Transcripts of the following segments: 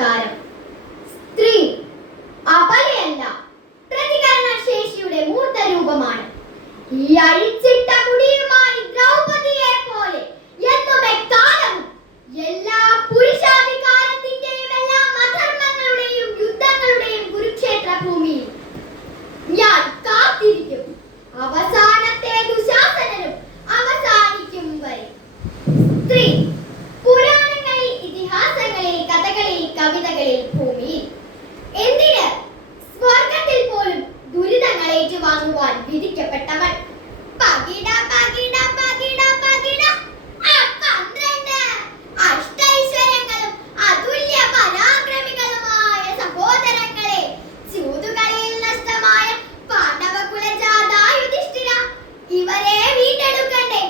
നമസ്കാരം സ്ത്രീ അപലയല്ല പ്രതികരണ ശേഷിയുടെ മൂർത്ത രൂപമാണ്. ഈ അഴിച്ചിട്ട കുടിയുമായി ദ്രൗപതിയെ പോലെ എന്നും എക്കാലവും എല്ലാ വേളയിൽ ഭൂമിയിൽ. എന്തിന്? സ്വർഗത്തിൽ പോലും ദുരിതങ്ങൾ ഏറ്റുവാങ്ങുവാൻ വിധിക്കപ്പെട്ടവൾ. പകിട പകിട പകിട പകിട. ആ പന്ത്രണ്ട് അഷ്ടൈശ്വര്യങ്ങളും സഹോദരങ്ങളെ ചൂതുകളിയിൽ നഷ്ടമായ പാണ്ഡവകുലജാതായുധിഷ്ഠിര ഇവരെ വീണ്ടെടുക്കണ്ടേ?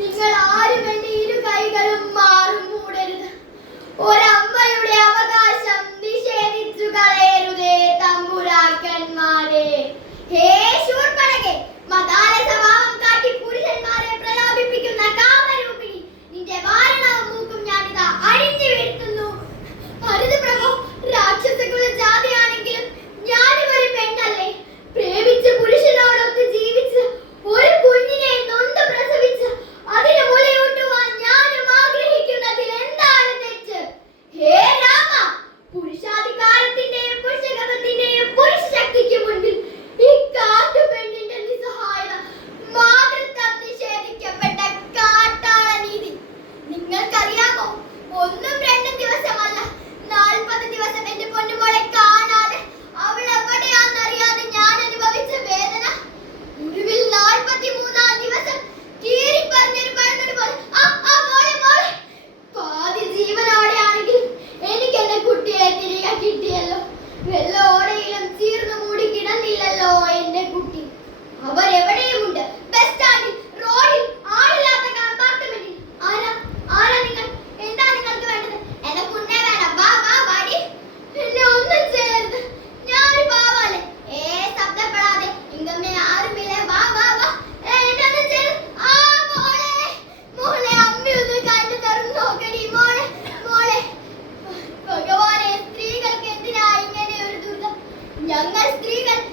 നിങ്ങൾ ആരും Jungle Trigger.